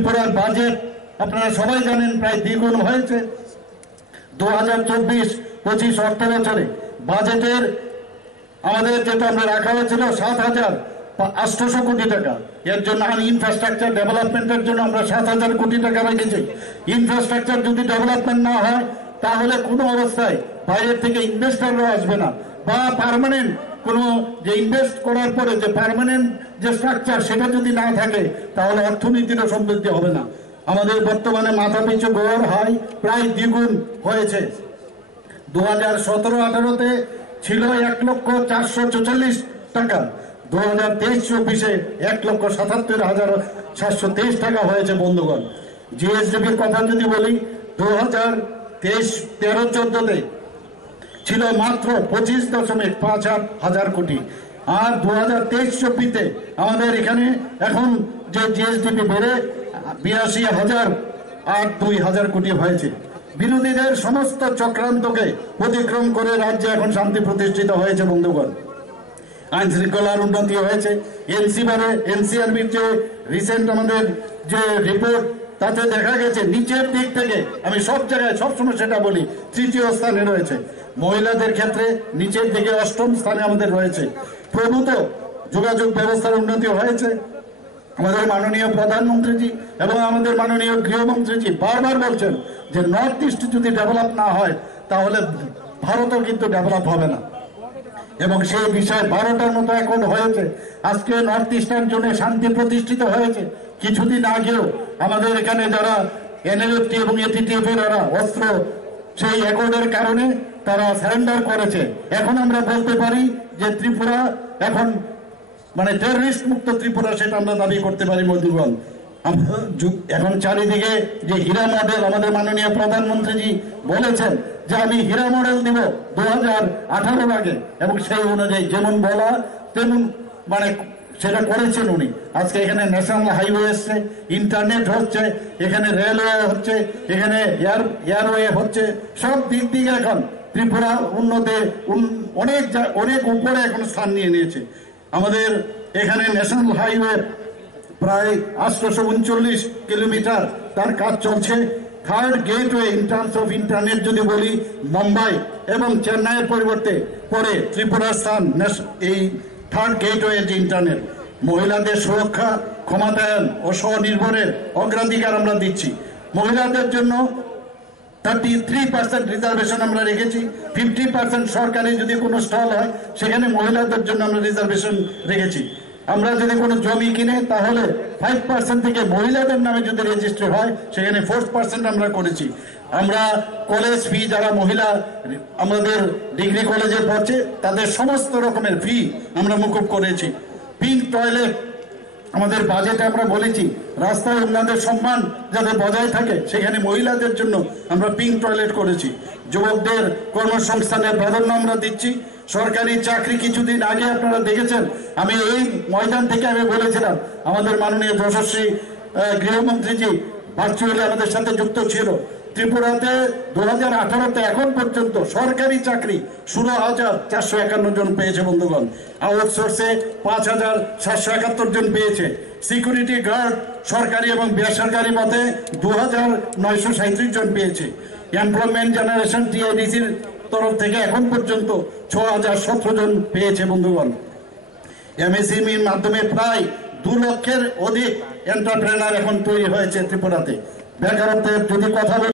ত্রিপুরার বাজেট আপনারা সবাই জানেন প্রায় দ্বিগুণ হয়েছে। 2024-25 অর্থ বছরে বাজেটের আমাদের যেটা আমরা রাখা হয়েছিল 7,800 কোটি টাকা, এর জন্য ইনফ্রাস্ট্রাকচার ডেভেলপমেন্টের জন্য আমরা 7,000 কোটি টাকা রেখেছি। ইনফ্রাস্ট্রাকচার যদি ডেভেলপমেন্ট না হয় তাহলে কোনো অবস্থায় বাইরের থেকে ইনভেস্টররা আসবে না, বা পার্মানেন্ট কোনো যে ইনভেস্ট করার পরে যে পার্মানেন্ট যে স্ট্রাকচার সেটা যদি না থাকে তাহলে অর্থনীতিরও সমৃদ্ধি হবে না। আমাদের বর্তমানে মাথাপিছু গড় হাই প্রায় দ্বিগুণ হয়েছে। 2017-18-তে ছিল 1,444,000 টাকা, 2023-24-এ 1,77,723 টাকা হয়েছে বন্ধুগণ। জিএসডিপির কথা যদি বলি 2023-13-14-তে ছিল মাত্র 25.5 কোটি, আর 2023-24-তে আমাদের এখানে এখন যে জিএসডিপি বেড়ে 82,002 কোটি হয়েছে। বিরোধীদের সমস্ত চক্রান্তকে অতিক্রম করে রাজ্যে এখন শান্তি প্রতিষ্ঠিত হয়েছে বন্ধুগণ। আইন শৃঙ্খলার উন্নতি হয়েছে। এনসিআরবির যে রিসেন্ট আমাদের যে রিপোর্ট তাতে দেখা গেছে নিচের দিক থেকে, আমি সব জায়গায় সবসময় সেটা বলি, 3য় স্থানে রয়েছে। মহিলাদের ক্ষেত্রে নিচের দিকে 8ম স্থানে আমাদের রয়েছে। প্রভূত যোগাযোগ ব্যবস্থার উন্নতি হয়েছে। আমাদের মাননীয় প্রধানমন্ত্রীজি এবং আমাদের মাননীয় গৃহমন্ত্রীজি বারবার বলছেন যে নর্থ ইস্ট যদি ডেভেলপ না হয় তাহলে ভারতও কিন্তু ডেভেলপ হবে না, এবং সেই বিষয়ে 12টার মতো অ্যাকর্ড হয়েছে। আজকে নর্থ ইস্টার্ন জোনে শান্তি প্রতিষ্ঠিত হয়েছে। কিছুদিন আগেও আমাদের এখানে যারা এনএলএফটি এবং এটিটিএফ এর অস্ত্র সেই অ্যাকর্ডের কারণে তারা সারেন্ডার করেছে। এখন আমরা বলতে পারি যে ত্রিপুরা এখন মানে টেররিস্ট মুক্ত ত্রিপুরা, সেটা আমরা দাবি করতে পারি বন্ধুগণ। এখন চারিদিকে যে হীরা মডেল আমাদের মাননীয় প্রধানমন্ত্রীজি বলেছেন যে আমি হীরা মডেল দিব 2018 আগে, এবং সেই অনুযায়ী যেমন বলা তেমন মানে সেটা করেছেন উনি। আজকে এখানে ন্যাশনাল হাইওয়ে এসছে, ইন্টারনেট হচ্ছে, এখানে রেলওয়ে হচ্ছে, এখানে এয়ারওয়ে হচ্ছে, সব দিক দিকে এখন ত্রিপুরা উন্নতি অনেক উপরে এখন স্থান নিয়ে নিয়েছে। আমাদের এখানে ন্যাশনাল হাইওয়ে প্রায় 839 কিলোমিটার তার কাজ চলছে। Third gateway in terms of internet যদি বলি, মুম্বাই এবং চেন্নাইয়ের পরিবর্তে পরে ত্রিপুরার স্থান এই থার্ড গেটওয়ে যে ইন্টারনেট। মহিলাদের সুরক্ষা, ক্ষমতায়ন ও স্বনির্ভরের অগ্রাধিকার আমরা দিচ্ছি। মহিলাদের জন্য 33% রিজার্ভেশন আমরা রেখেছি। 50% সরকারি যদি কোনো স্টল হয় সেখানে মহিলাদের জন্য আমরা রিজার্ভেশন রেখেছি। আমরা যদি কোনো জমি কিনে তাহলে 5% থেকে মহিলাদের নামে যদি রেজিস্ট্রি হয় সেখানে 4% আমরা করেছি। আমরা কলেজ ফি, যারা মহিলা আমাদের ডিগ্রি কলেজে পড়ছে তাদের সমস্ত রকমের ফি আমরা মুকুব করেছি। পিঙ্ক টয়লেট আমাদের বাজেটে আমরা বলেছি, রাস্তায় ওনাদের সম্মান যাতে বজায় থাকে সেখানে মহিলাদের জন্য আমরা পিঙ্ক টয়লেট করেছি। যুবকদের কর্মসংস্থানের প্রাধান্য আমরা দিচ্ছি। সরকারি চাকরি কিছুদিন আগে আপনারা দেখেছেন, আমি এই ময়দান থেকে আমি বলেছিলাম, আমাদের মাননীয় যশস্বী গৃহমন্ত্রীজি ভার্চুয়ালি আমাদের সাথে যুক্ত ছিল। ত্রিপুরাতে 2018-তে এখন পর্যন্ত সরকারি চাকরি 16,451 জন পেয়েছে বন্ধুগণ। আউটসোর্সে 5,771 জন পেয়েছে। সিকিউরিটি গার্ড সরকারি এবং বেসরকারি মতে 2,937 জন পেয়েছে। এমপ্লয়মেন্ট জেনারেশন টিআইডিসির তরফ থেকে এখন পর্যন্ত 6,017 জন পেয়েছে বন্ধুগণ। এমএসএমইর মাধ্যমে প্রায় 2 লক্ষের অধিক এন্টারপ্রেনার এখন তৈরি হয়েছে ত্রিপুরাতে। বেকারত্বের যদি কথা